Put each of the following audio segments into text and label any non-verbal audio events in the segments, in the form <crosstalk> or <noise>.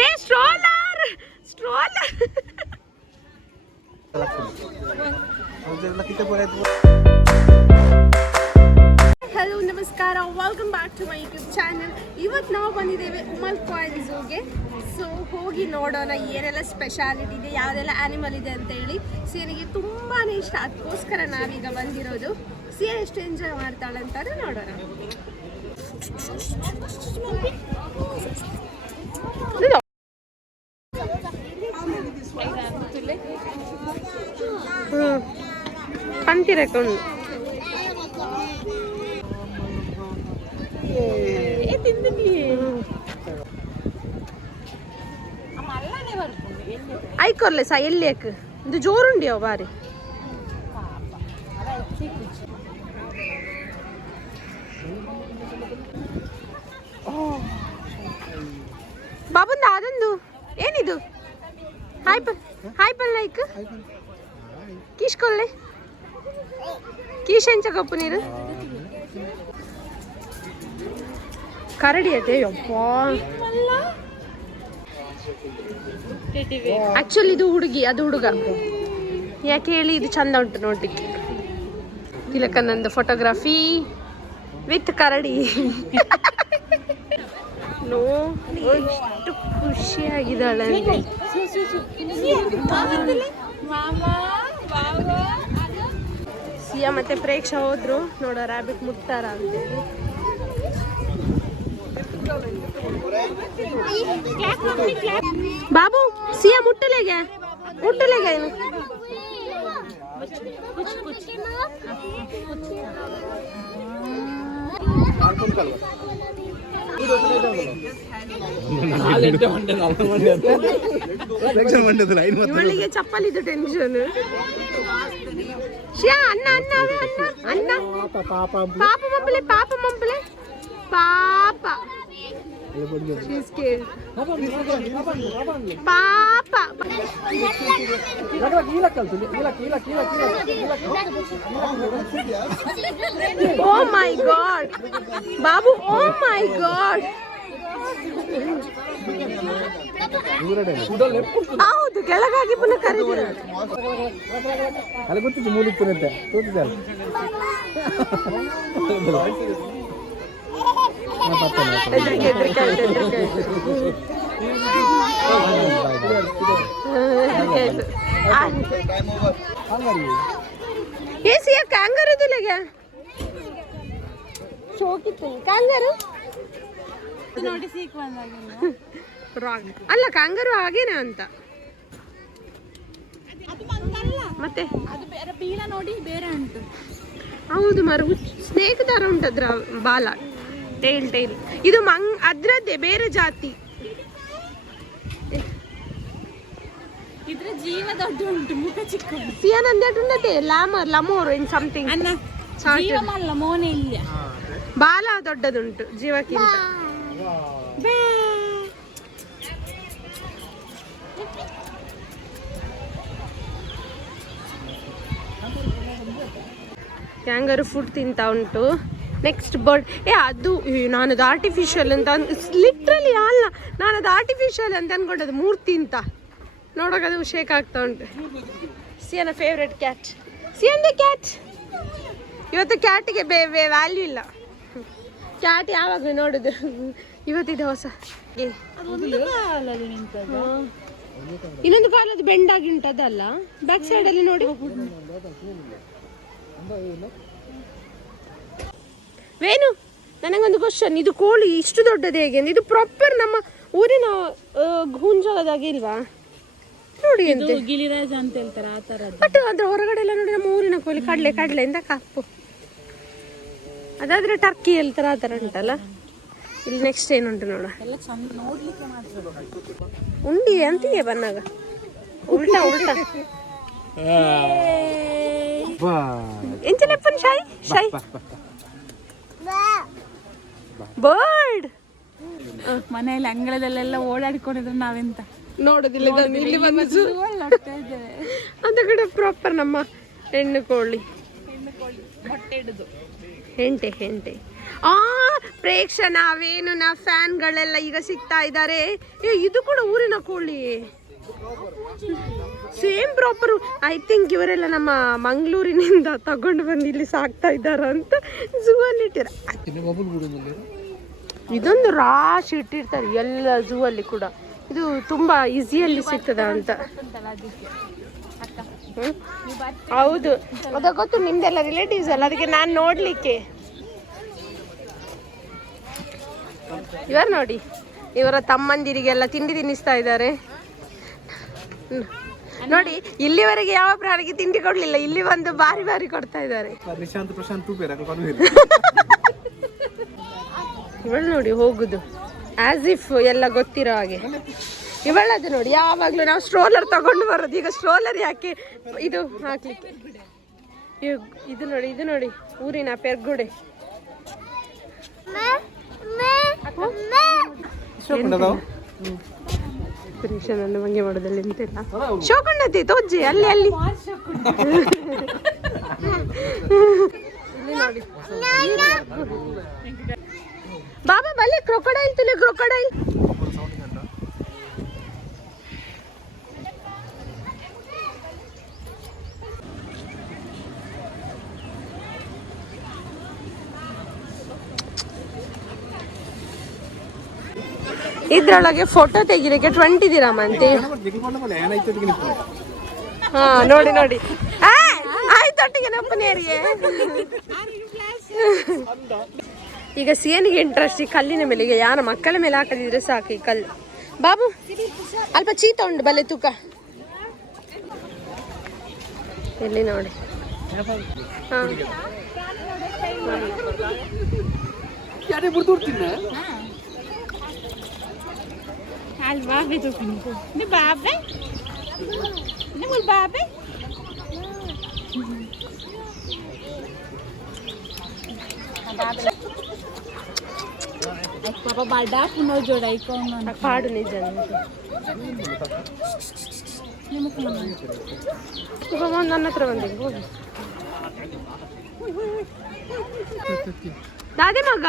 ಏ stroller hello ನಮಸ್ಕಾರ. Welcome back to my YouTube channel ಇವತ್ತು ನಾವು ಬಂದಿದ್ದೇವೆ ಉಮಲ್ ಕಾಯಿನ್ ಝೂಗೆ ಸೊ ಹೋಗಿ ನೋಡೋಣ ಏನೆಲ್ಲ ಸ್ಪೆಷಾಲಿಟಿ ಇದೆ, ಯಾವುದೆಲ್ಲ ಆ್ಯನಿಮಲ್ ಇದೆ ಅಂತ ಹೇಳಿ. ನನಗೆ ತುಂಬಾ ಇಷ್ಟ. ಅದಕ್ಕೋಸ್ಕರ ನಾವೀಗ ಬಂದಿರೋದು ಸಿಯ ಎಷ್ಟು ಎಂಜಾಯ್ ಮಾಡ್ತಾಳೆ ಅಂತಾನೆ ನೋಡೋಣ ಹ್ಮ್ ಕಂತಿರಕೊಂಡು ಆಯ್ಕೊರ್ಲೆ ಸಾ ಎಲ್ಲಿ ಯಾಕ ಇದು ಜೋರುಂಡಿಯೋ ಬಾರಿ. ಬಾಬುಂದ ಅದೊಂದು. ಏನಿದು? ಹಾಯ್ ಪಲ್ ಹಾಯ್ ಪಲ್ ಲೈಕ್ ಕೀಶ್ಕೊಲ್ಲೆ ಕೀಶೆಂಚ ಕಪ್ಪು ನೀರು ಕರಡಿ ಅದೇ ಆಕ್ಚುಲಿ ಇದು ಹುಡುಗಿ, ಅದು ಹುಡುಗ. ಯಾಕೆ ಹೇಳಿ, ಇದು ಚಂದ ಉಂಟು ನೋಡ್ಲಿಕ್ಕೆ. ತಿಲಕನಂದ ಫೋಟೋಗ್ರಫಿ ವಿತ್ ಕರಡಿ. <laughs> ನೋ ಎಷ್ಟು ಖುಷಿಯಾಗಿದ್ದಾಳೆ ಸಿಯಾ ಮತ್ತೆ ಪ್ರೇಕ್ಷ ಹೋದ್ರು. ನೋಡೋ ರ್ಯಾಬಿಟ್ ಮುಟ್ಟಾರ ಅಂತ ಬಾಬು, ಸಿಯಾ ಮುಟ್ಟಲೆಗೆ ಮುಟ್ಟಲೆಗೆ ಏನು ಇವಳಿಗೆ ಚಪ್ಪಲಿದು ಟೆನ್ಷನ್ ಶಿಯಾ ಅಣ್ಣ ಅಣ್ಣ ಅದು ಅಣ್ಣ ಅಣ್ಣ ಪಾಪ ಮಂಪಲೆ ಪಾಪ ಮಂಪಲೆ ಪಾಪ She's scared. ಪಾಪ. ಓ my god Babu oh my god ಹೌದು ಕೆಳಗಾಗಿ ಪುನಃ ಕರೀತಾರೆ? ಅಲ್ಲ ಗೊತ್ತಿತ್ತು ಹೆದ್ರಿಕೆ ಹೆದ್ರಿಕೆ ಆಯ್ತು ಹೆದ್ರಿಕೆ ಆಯ್ತು ಹೆದ್ರಿಕೆ ಆಯ್ತು ಆ, ಏ ಸಿಯ ಕ್ಯಾಂಗರ್ ಇದಿಲ್ಲಗೆ ಶೋಕಿತ್ತು ನೋಡಿ ರಾಂಗ್ ಅಲ್ಲ ಕಾಂಗಾರು ಹಾಗೇನೆ ಅಂತ? ಮತ್ತೆ? ಅದು ಬೇರೆ ಬೀಳ ನೋಡಿ ಬೇರೆ ಉಂಟು. ಹೌದು ಮರ ಸ್ನೇಕ್ ತರ ಉಂಟದ್ರ ಬಾಲ. ಟೈಲ್ ಟೈಲ್ ಇದು ಮಂಗ್ ಅದ್ರದ್ದೇ ಬೇರೆ ಜಾತಿ. ಇದ್ರ ಜೀವ ದೊಡ್ಡ ಉಂಟು ಮುಖ ಚಿಕ್ಕ ಉಂಟು. ಸಿಯಾನಂದ ಲಾಮರ್ ಲಮೋರ್ ಇನ್ ಸಮಥಿಂಗ್ ಅನ್ನ ಜೀವ ಮಲ್ಲ ಮೋನೆ ಇಲ್ಲ. ಬಾಲ ದೊಡ್ಡದುಂಟು ಜೀವಕ್ಕಿಂತ. ಕ್ಯಾಂಗರು ಫುಡ್ ತಿಂತ ಉಂಟು. ನೆಕ್ಸ್ಟ್ ಬರ್ಡ್ ಏ, ಅದು ನಾನು ಅದು ಆರ್ಟಿಫಿಷಿಯಲ್ ಅಂತ ಲಿಟ್ರಲಿ ಅಲ್ಲ. ನಾನದು ಆರ್ಟಿಫಿಷಿಯಲ್ ಅಂತ ಅದು ಮೂರ್ತಿ ಅಂತ. ನೋಡೋಕೆ ಅದು ಶೇಕ್ ಆಗ್ತಾ ಉಂಟು. ಸಿಯನ ಫೇವ್ರೆಟ್ ಕ್ಯಾಟ್ ಸಿಯನ್ ದ ಕ್ಯಾಟ್ ಇವತ್ತು ಕ್ಯಾಟಿಗೆ ಬೇ ಬೇ ವ್ಯಾಲ್ಯೂ ಇಲ್ಲ. ಕ್ಯಾಟ್ ಯಾವಾಗ ನೋಡೋದು. ಇವತ್ತಿದೆ ಹೊಸ. ಇನ್ನೊಂದು ಕಾಲದ ಬೆಂಡಾಗಿ ಉಂಟದಲ್ಲ ಬ್ಯಾಕ್ ಸೈಡ್ ಅಲ್ಲಿ ನೋಡಿ. ವೇಣು ನನಗೊಂದು ಕ್ವಶನ್ ಇದು ಕೋಳಿ ಇಷ್ಟು ದೊಡ್ಡದು ಹೇಗೆ ಅಂದ್ರೆ ಇದು ಪ್ರಾಪರ್ ನಮ್ಮ ಊರಿನ ಆ, ಹುಂಜಾಲದಾಗೆ ಇಲ್ವಾ? ನೋಡಿ ಅಂತೆ ಗಿಳಿರಾಜ ಅಂತ ಹೇಳ್ತಾರೆ ಆ ತರದ್ದು. ಬಟ್ ಅದ್ರ ಹೊರಗಡೆ ಎಲ್ಲ ನೋಡಿ ನಮ್ಮ ಊರಿನ ಕೋಳಿ ಕಡಲೆ ಕಡಲೆ ಇಂದ ಕಪ್ಪು. ಅದಾದ್ರೆ ಟರ್ಕಿ ಹೇಳ್ತಾರೆ ಆ ಥರ ಉಂಟಲ್ಲ? ಇಲ್ಲಿ ನೆಕ್ಸ್ಟ್ ಏನುಂಟು ನೋಡ ಎಲ್ಲ ಚಂದ ನೋಡ್ಲಿಕ್ಕೆ ಮಾತ್ರ ಉಂಡಿ ಅಂತೀಯ ಬನ್ನಾಗ ಉಲ್ಟಾ ಉಲ್ಟಾ. ಎಂಚಲೆಪ್ಪನ್ ಶಾಯಿ? ಶಾಯ್? ಬರ್ಡ್ ಮನೆಯಲ್ಲಿ ಅಂಗಳದಲ್ಲೆಲ್ಲ ಓಡಾಡ್ಕೊಂಡಿದ್ರು ನಾವೆಂತ? ನೋಡೋದಿಲ್ಲ ಇಲ್ಲಿ ಬಂದು zoo. ಅದು ಕೂಡ ಪ್ರಾಪರ್ ನಮ್ಮ ಹೆಣ್ಣು ಕೋಳಿ. ಹೆಂಟೆ ಹೆಂಟೆ. ಆ ಪ್ರೇಕ್ಷ ನಾವೇನು ನಾ ಫ್ಯಾನ್ಗಳೆಲ್ಲ ಈಗ ಸಿಗ್ತಾ ಇದ್ದಾರೆ. ಏ ಇದು ಕೂಡ ಊರಿನ ಕೋಳಿ. ಸೇಮ್ ಪ್ರಾಪರ್ ಐ ಥಿಂಕ್ ಇವರೆಲ್ಲ ನಮ್ಮ ಮಂಗಳೂರಿನಿಂದ ತಗೊಂಡು ಬಂದು ಇಲ್ಲಿ ಸಾಕ್ತಾ ಇದ್ದಾರ ಅಂತ ಝೂ ಅಲ್ಲಿ ಇಟ್ಟಿರ ಇದೊಂದು ರಾಶಿ ಇಟ್ಟಿರ್ತಾರೆ ಎಲ್ಲ ಝೂ ಅಲ್ಲಿ ಕೂಡ. ಇದು ತುಂಬ ಈಸಿಯಲ್ಲಿ ಸಿಗ್ತದ ಅಂತ. ಹೌದು. ಅದ ಗೊತ್ತು ನಿಮ್ದೆಲ್ಲ ರಿಲೇಟಿವ್ಸ್ ಅಲ್ಲ ಅದಕ್ಕೆ ನಾನು ನೋಡಲಿಕ್ಕೆ. ಇವರು ನೋಡಿ ಇವರ ತಮ್ಮಂದಿರಿಗೆಲ್ಲ ತಿಂಡಿ ತಿನ್ನಿಸ್ತಾ ಇದ್ದಾರೆ. ನೋಡಿ ಇಲ್ಲಿವರೆಗೆ ಯಾವ ಪ್ರಾಣಿಗೆ ತಿಂಡಿ ಕೊಡ್ಲಿಲ್ಲ ಇಲ್ಲಿ ಬಂದು ಬಾರಿ ಬಾರಿ ಕೊಡ್ತಾ ಇದ್ದಾರೆ. <laughs> ಇವಳು ನೋಡಿ ಹೋಗುದು ಆಸ್ ಇಫ್ ಎಲ್ಲ ಗೊತ್ತಿರೋ ಹಾಗೆ. ಇವಳದ್ದು ನೋಡಿ ಯಾವಾಗಲೂ ನಾವು ಸ್ಟ್ರೋಲರ್ ತಗೊಂಡು ಬರೋದು ಈಗ ಸ್ಟ್ರೋಲರ್ ಯಾಕೆ ಇದು ಹಾಕ್ಲಿಕ್ಕೆ? ಇದು ನೋಡಿ ಇದು ನೋಡಿ ಊರಿನ ಪೆರ್ಗುಡೆ. ಪರೀಕ್ಷೆ ಮಂಗೆ ಮಾಡೋದಲ್ಲಿ ಎಂತಿಲ್ಲ? ಶೋಕಂಡತಿ ತೋಜ್ಜಿ ಅಲ್ಲಿ ಅಲ್ಲಿ. ನೋಡಿ. ಬಾಬಾ ಬಲ್ಲಿ ಕ್ರೊಕೊಡೈಲ್ ತಿಳಿ ಕ್ರೊಕೊಡೈಲ್ ಇದ್ರೊಳಗೆ ಫೋಟೋ ತೆಗಿಲಿಕ್ಕೆ ಟ್ವೆಂಟಿ ದಿರಾಮ್ ಅಂತೆ ಏನಾಯ್ತು ಹಾ, ನೋಡಿ ನೋಡಿ. ಆಯ್ತೊಟ್ಟಿಗೆ ನಪ್ಪನೇರಿಗೆ. ಈಗ ಸಿಎನ್ಗೆ ಇಂಟ್ರೆಸ್ಟ್ ಈ ಕಲ್ಲಿನ ಮೇಲೆ. ಈಗ ಯಾರ ಮಕ್ಕಳ ಮೇಲೆ ಹಾಕದಿದ್ರೆ ಸಾಕು ಈ ಕಲ್ಲು. ಬಾಬು, ಅಲ್ಪ ಚೀತ ಉಂಟು ಬಲೆ ತೂಕ. ಎಲ್ಲಿ ನೋಡಿ. ಹಾ. Al babe tu pintu. Ni babe? Ni mul babe? Papa bada puno jodai kon ಆ ಕಾಡು ನಿಜ ಈಗ ಒಂದು ನನ್ನ ಹತ್ರ ಬಂದಿದ್ದು ಹೋಗಿ ದಾದಿ ಮಗ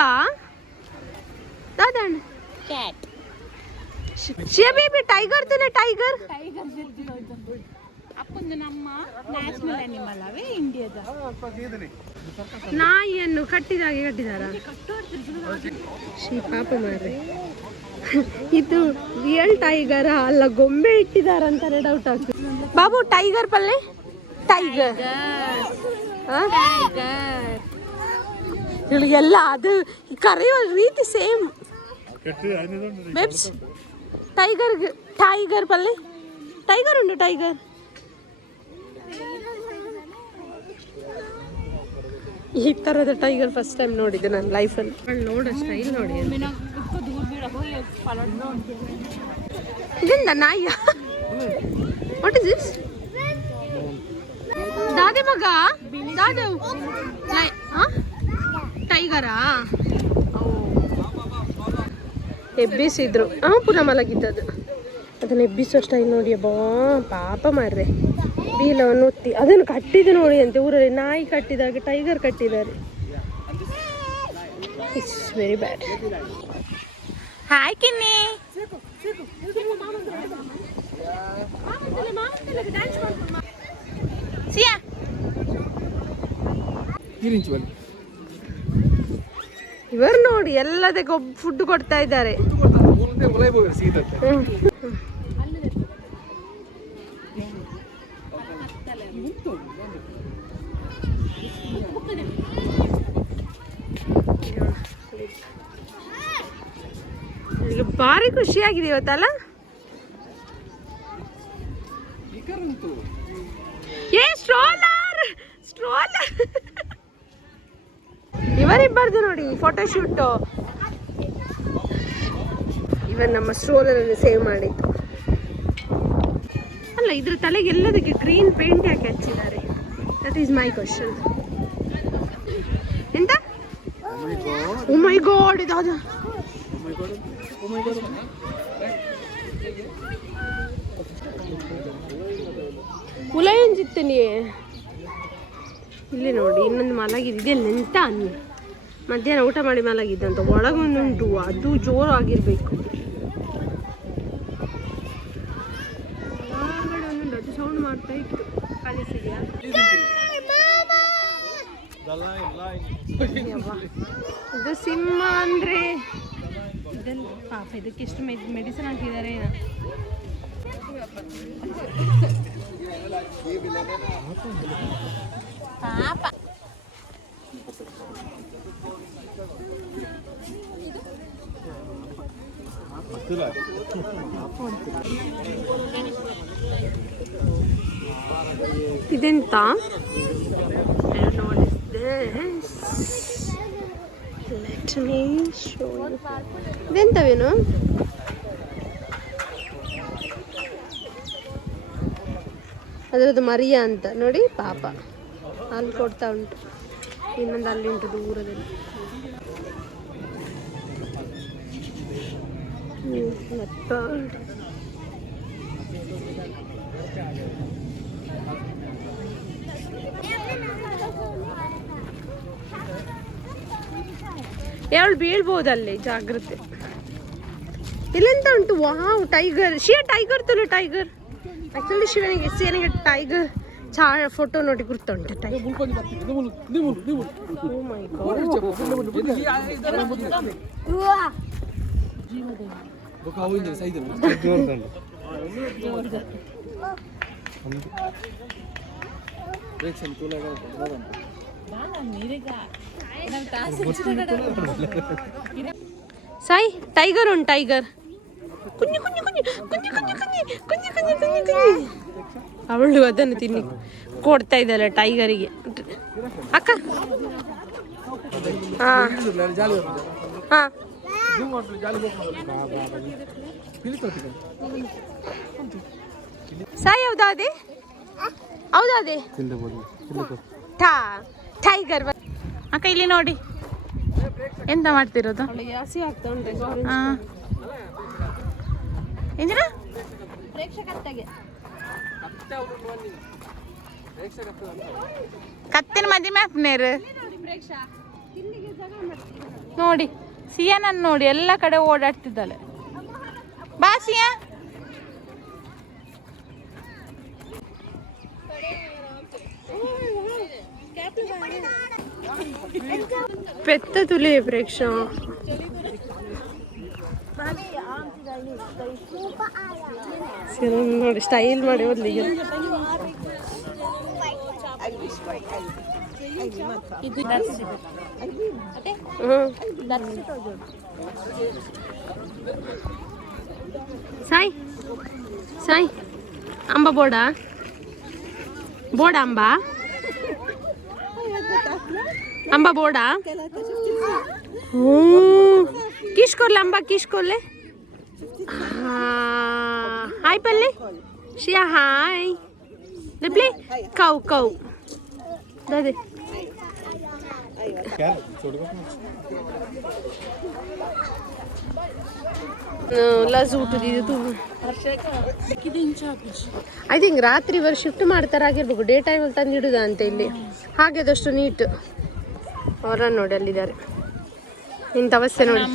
ದಾದಣ್ಣ cat. ಶಿಯ ಬೇಬಿ ಟೈಗರ್ ತಿನ್ನ ಟೈಗರ್. ಟೈಗರ್ ಜೊತೆ ಹೋಯ್ತು. ಅಪ್ಪಂದು ನಮ್ಮ ನ್ಯಾಷನಲ್ ಅನಿಮಲ್ ಅವೇ ಇಂಡಿಯಾದ. ನಾಯಿಯನ್ನು ಕಟ್ಟಿದಾಗೆ ಕಟ್ಟಿದಾರ? ಶೀ ಪಾಪ ಮಾರ್ರೆ ಇದು ರಿಯಲ್ ಟೈಗರ ಅಲ್ಲ ಗೊಂಬೆ ಇಟ್ಟಿದಾರ ಅಂತಾನೆ ಡೌಟ್ ಆಗ್ತದೆ. ಬಾಬು ಟೈಗರ್ ಪಲ್ಲೆ? ಟೈಗರ್ ಇವಳಿಗೆಲ್ಲ ಅದು ಕರೆಯುವ ರೀತಿ ಸೇಮ್ ಬೆಬ್ಸ್ ಟೈಗರ್ ಟೈಗರ್ ಪಲ್ಲೆ? ಟೈಗರ್ ಉಂಟು ಟೈಗರ್ ಈ ಥರದ ಟೈಗರ್ ಫಸ್ಟ್ ಟೈಮ್ ನೋಡಿದ್ದೆ ನನ್ನ ಲೈಫಲ್ಲಿ ನೋಡಿ ಸ್ಟೈಲ್ ನೋಡಿ ದೂರ ನಾಯ? ವಾಟ್ ಇಸ್ ದಿಸ್ ದಾದೆ ಮಗ? ದಾದೆ ಟೈಗರಾ ಎಬ್ಬಿಸಿದ್ರು. ಆ ಪುನಃ ಮಲಗಿದ್ದದು ಅದನ್ನು ಎಬ್ಬಿಸೋ ಸ್ಟೈಲ್ ನೋಡಿ ಅಬ್ಬಾ ಪಾಪ ಮಾಡಿದೆ ಬೀಲವನ್ನು ಒತ್ತಿ ಅದನ್ನು ಕಟ್ಟಿದ್ದು ನೋಡಿ ಅಂತೆ ಊರಲ್ಲಿ. ನಾಯಿ ಕಟ್ಟಿದಾಗ ಟೈಗರ್ ಕಟ್ಟಿದ್ದಾರೆ. It's very bad hi Kinni Siya ಇವರು ನೋಡಿ ಎಲ್ಲದಕ್ಕೆ ಒಬ್ಬ ಫುಡ್ ಕೊಡ್ತಾ ಇದ್ದಾರೆ. ಭಾರಿ ಖುಷಿಯಾಗಿದೆ ಇವತ್ತಲ್ಲ? ಏ ಸ್ಟ್ರೋಲರ್ ಸ್ಟ್ರೋಲರ್ ಇವರಿಬ್ಬರದು ನೋಡಿ ಫೋಟೋಶೂಟು ಇವನ್ ನಮ್ಮ ಸ್ಟ್ರೋಲರ್ ಸೇವ್ ಮಾಡಿತ್ತು ಅಲ್ಲ ಇದ್ರ ತಲೆಗೆ ಎಲ್ಲದಕ್ಕೆ ಗ್ರೀನ್ ಪೇಂಟ್ ಯಾಕೆ ಹಚ್ಚಿದ್ದಾರೆ? ದಟ್ ಈಸ್ ಮೈ ಕ್ವಶನ್ ಎಂತ? ಉಮೈ ಗೋಡ್ ಮೈ ಗಾಡ್ ಇದು ಅದು. ಮುಲಾಯಂಜಿತ್ತನಿ ಇಲ್ಲಿ ನೋಡಿ ಇನ್ನೊಂದು ಮಲಗಿದೆ. ಇದೆಲ್ಲ ಎಂತ ಅನ್ನು ಮಧ್ಯಾಹ್ನ ಊಟ ಮಾಡಿ ಮಲಗಿದ್ದಂತ ಒಳಗೊಂದುಂಟು, ಅದು ಜೋರು ಆಗಿರ್ಬೇಕು ಸೌಂಡ್ ಮಾಡ್ತಾ ಇದು ಸಿಂಹ ಅಂದ್ರೆ? ಇದೆಲ್ಲ ಪಾಪ, ಇದಕ್ಕೆ ಎಷ್ಟು ಮೆಡಿಸಿನ್ ಹಾಕಿದ್ದಾರೆ ಪಾಪ. ಇದೆಂತ ಲೆಟ್ ಮೀ ಶೋ ಇದೆಂತವೇನು ಅದರದ್ದು ಮರಿಯ ಅಂತ ನೋಡಿ ಪಾಪ ಅಲ್ಲಿ ಕೊಡ್ತಾ ಉಂಟು ಇನ್ನೊಂದು ಅಲ್ಲಿ ಉಂಟು ದೂರದಲ್ಲಿ leopard. ಯಾವಳು ಬೀಳ್ಬೋದಲ್ಲಿ ಜಾಗ್ರತೆ. ಇಲ್ಲೆಂತ ಉಂಟು? Wow tiger. ಶಿವ ಟೈಗರ್ ತಲು ಟೈಗರ್. ಆಕ್ಚುಲಿ ಶಿವನಿಗೆ ಶಿವನಿಗೆ ಟೈಗರ್ ಚಾ ಫೋಟೋ ನೋಡಿ ಗುರ್ತುಂಟು ಟೈಗರ್. ಸಾಯಿ ಟೈಗರ್ సైదు ಟೈಗರ್ ಅವಳು ಅದನ್ನು ತಿನ್ನಿ. ಕೊಡ್ತಾ ಇದ್ದಲ್ಲ ಟೈಗರಿಗೆ ಅಕ್ಕ. ಹಾಂ. ಹಾಂ. ಜೂಮ್ ಸಾಯಿ ಹೌದಾದೆ ಟೈಗರ್ ಅಕ್ಕ ಇಲ್ಲಿ ನೋಡಿ. ಎಂತ ಮಾಡ್ತಿರೋದು? ಹಾಂ ಕತ್ತಿನ ಮದಿ ಮ್ಯಾಪ್ನೇರು ನೋಡಿ. ಸಿಯನನ್ನು ನೋಡಿ ಎಲ್ಲ ಕಡೆ ಓಡಾಡ್ತಿದ್ದಾಳೆ. ಬಾ ಸಿಯಾ. ಪೆತ್ತ ತುಲಿ ಪ್ರೇಕ್ಷ. ನೋಡಿ ಸ್ಟೈಲ್ ಮಾಡಿ ಮೊದಲಿಗೆ సాయి సాయి అంబ బోడా బోడా আম্বা আম্বা বোড়া কিস করলে আম্বা কিস করলে হাই পাল্লে শিয়া হাই দেখলে কাউ কাউ দাদা ಲಸ್ ಊಟದಿದ್ದು ತುಂಬ. ಐ ಥಿಂಕ್ ರಾತ್ರಿ ಇವರು ಶಿಫ್ಟ್ ಮಾಡ್ತಾರೆ ಆಗಿರ್ಬೇಕು. ಡೇ ಟೈಮಲ್ಲಿ ತಂದಿಡುದ ಅಂತ ಇಲ್ಲಿ. ಹಾಗೆ ಅದಷ್ಟು ನೀಟ್ ಅವರ ನೋಡಿ ಅಲ್ಲಿದ್ದಾರೆ. ಇಂಥ ಅವಸ್ಥೆ ನೋಡಿ.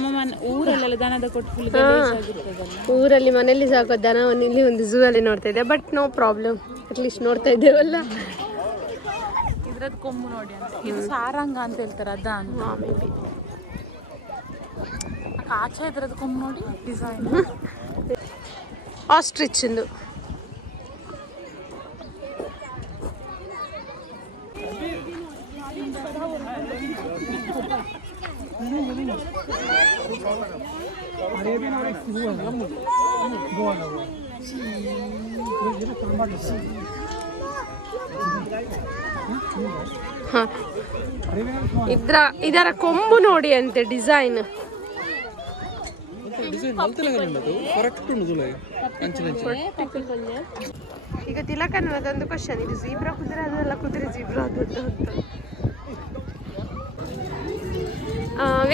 ಊರಲ್ಲಿ ಮನೆಯಲ್ಲಿ ಸಾಕೋ ದನವನ್ನು ಇಲ್ಲಿ ಒಂದು ಝೂ ಅಲ್ಲಿ ನೋಡ್ತಾ ಇದ್ದೆ. ಬಟ್ ನೋ ಪ್ರಾಬ್ಲಮ್ ಅಟ್ಲೀಸ್ಟ್ ನೋಡ್ತಾ ಇದ್ದೇವಲ್ಲ. ಇದ್ರದ್ದು ಕೊಂಬು ನೋಡಿ ಅಂತ ಇದು ಸಾರಂಗ ಅಂತ ಹೇಳ್ತಾರೆ ಅದ ಅಂತ ಅಕ್ಕ, ಆಚೆ ಇದ್ರದ್ದು ಕೊಂಬು ನೋಡಿ ಡಿಸೈನ್ ಆಸ್ಟ್ರಿಚ್ ಇಂದು ಹ. ಇದ್ರ ಇದರ ಕೊಂಬು ನೋಡಿ ಅಂತೆ ಡಿಸೈನ್. ಈಗ ತಿಲಕ ಅನ್ನೋದೊಂದು ಕ್ವಶನ್ ಇದು ಜೀಬ್ರಾ ಕುದುರೆ ಅದೆಲ್ಲ ಕುದುರೆ ಜೀಬ್ರಾ ದೊಡ್ಡ ಅಂತ.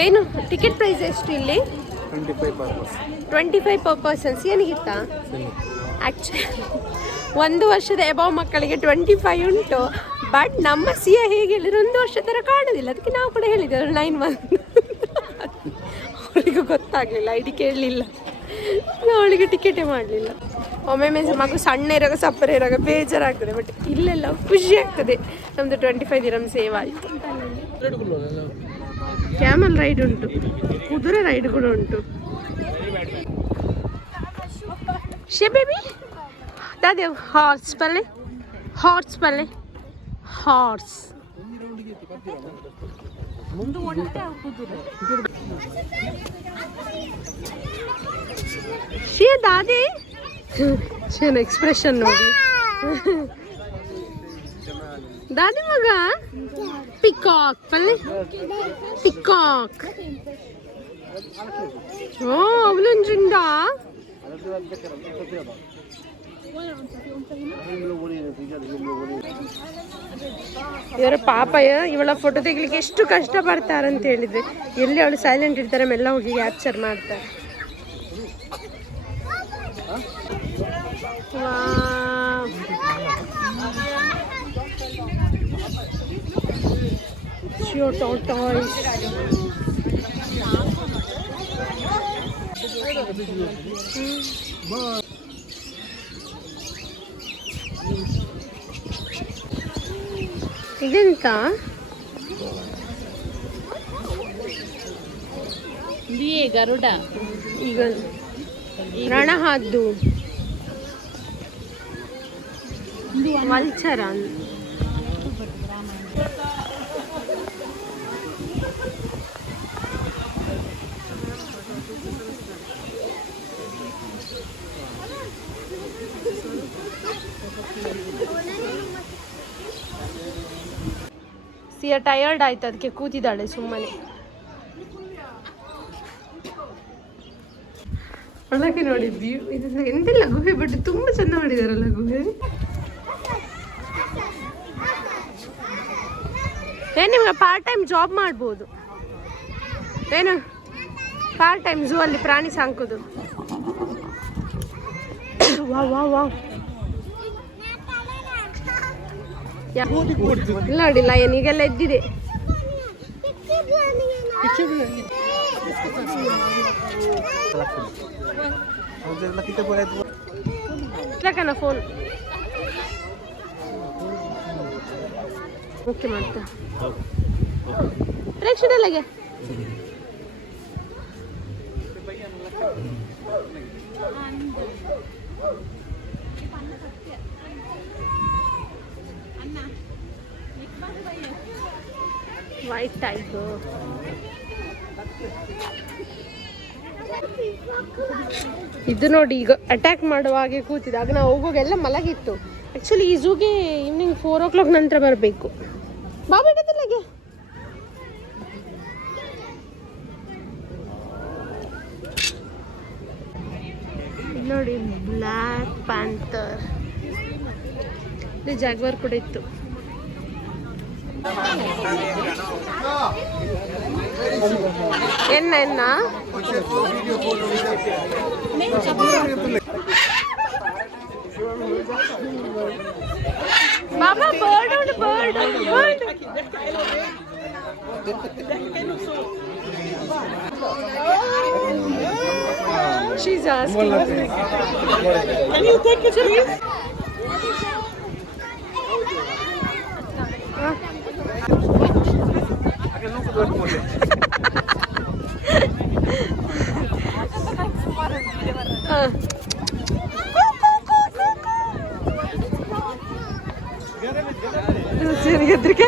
ಏನು? ಟಿಕೆಟ್ ಪ್ರೈಸ್ ಎಷ್ಟು ಇಲ್ಲಿ? ಟ್ವೆಂಟಿ ಫೈವ್ ಪರ್ ಪರ್ಸನ್ಸ್ ಏನಿಗಿತ್ತಾ ಆ್ಯಕ್ಚುಲಿ ಒಂದು ವರ್ಷದ ಎಬಾವ್ ಮಕ್ಕಳಿಗೆ ಟ್ವೆಂಟಿ ಫೈವ್ ಉಂಟು. ಬಟ್ ನಮ್ಮ ಸಿಯ ಹೇಗೆ ಹೇಳಿದ್ರು ಒಂದು ವರ್ಷ ಥರ ಕಾಣೋದಿಲ್ಲ. ಅದಕ್ಕೆ ನಾವು ಕೂಡ ಹೇಳಿದ್ದೇವೆ ನೈನ್ ಮಂತ್ ಅವಳಿಗೂ ಗೊತ್ತಾಗಲಿಲ್ಲ, ಐಡಿ ಕೇಳಲಿಲ್ಲ. ಅವಳಿಗೆ ಟಿಕೆಟೇ ಮಾಡಲಿಲ್ಲ. ಒಮ್ಮೆ ಸ- ಮಗು ಸಣ್ಣ ಇರುವಾಗ, ಸಪ್ಪರ ಇರುವಾಗ ಬೇಜಾರಾಗ್ತದೆ ಬಟ್ ಇಲ್ಲೆಲ್ಲ ಖುಷಿ ಆಗ್ತದೆ. ನಮ್ಮದು ಟ್ವೆಂಟಿ ಫೈವ್ ದಿರಮ್ ಸೇವ್ ಆಯಿತು. ಕ್ಯಾಮಲ್ ರೈಡ್ ಉಂಟು. ಕುದುರೆ ರೈಡ್ ಕೂಡ ಉಂಟು. ಶೇ ಬೇಬಿ ದಾದೇವ್ ಹಾರ್ಸ್ ಪಲ್ಲೆ ಹಾರ್ಸ್ ಪಲ್ಲೆ ಹಾರ್ಸ್ ಶೇ ದಾದಿ ಶೇನ ಎಕ್ಸ್ಪ್ರೆಷನ್ ನೋಡಿ ದಾದಿ ಮಗ ಪಿಕಾಕ್ ಪಲ್ಲೆ ಪಿಕಾಕ್ ಓ ಅವಲೊಂಜುಂಡಾ ಇವರ ಪಾಪ ಇವಳ ಫೋಟೋ ತೆಗಿಲಿಕ್ಕೆ ಎಷ್ಟು ಕಷ್ಟ ಪಡ್ತಾರೆ ಅಂತ ಹೇಳಿದ್ರೆ. ಎಲ್ಲಿ ಅವಳು ಸೈಲೆಂಟ್ ಇರ್ತಾರೆ, ಮೆಲ್ಲ ಹೋಗಿ ಕ್ಯಾಪ್ಚರ್ ಮಾಡ್ತಾರೆ. ಇದೆಂತ ಗರುಡ. ಈಗ ರಣಹದ್ದು. ವಲ್ಚರ ಸಿಯ ಟಯರ್ಡ್ ಆಯ್ತು ಅದಕ್ಕೆ ಕೂತಿದ್ದಾಳೆ ಸುಮ್ಮನೆ. ಒಳಗೆ ನೋಡಿ ವ್ಯೂ ಇದು ಎಂತೆಲ್ಲ ಗುಹೆ ಬಟ್ ತುಂಬಾ ಚೆಂದ ಮಾಡಿದಾರಲ್ಲ ಗುಹೆ. ಏ ನಿಮ್ಗೆ ಪಾರ್ಟ್ ಟೈಮ್ ಜಾಬ್ ಮಾಡ್ಬೋದು. ಏನು? ಪಾರ್ಟ್ ಟೈಮ್ ಝೂ ಅಲ್ಲಿ ಪ್ರಾಣಿ ಸಾಕೋದು. ವಾ ವಾ ವಾ ಇಲ್ಲ ಲಯನ್ ಈಗೆಲ್ಲ ಎದ್ದಿದೆ. ಇಟ್ಲಕನ ಫೋನ್ ಓಕೆ ಮಾಡ್ತಾ. ಪ್ರೇಕ್ಷಣೆ ವೈಟ್ ಟೈಗರ್ ಇದು ನೋಡಿ, ಈಗ ಅಟ್ಯಾಕ್ ಮಾಡುವ ಹಾಗೆ ಕೂತಿದೆ ಆಗ ನಾವು ಹೋಗುವಾಗೆಲ್ಲ ಮಲಗಿತ್ತು. ಆ್ಯಕ್ಚುಲಿ ಈ ಝೂಗೆ ಈವ್ನಿಂಗ್ ಫೋರ್ ಓ ಕ್ಲಾಕ್ ನಂತರ ಬರಬೇಕು. ಬಾಬಾ ನೋಡಿ ಬ್ಲ್ಯಾಕ್ ಪ್ಯಾಂಥರ್ ಇಲ್ಲಿ ಜಾಗ್ವಾರ್ ಕೂಡ ಇತ್ತು. என்ன என்ன மாமா bird ஒன்று bird. She's asking. Can you take it, please? Uh. ಸರಿ ಹೆದರಿಕೆ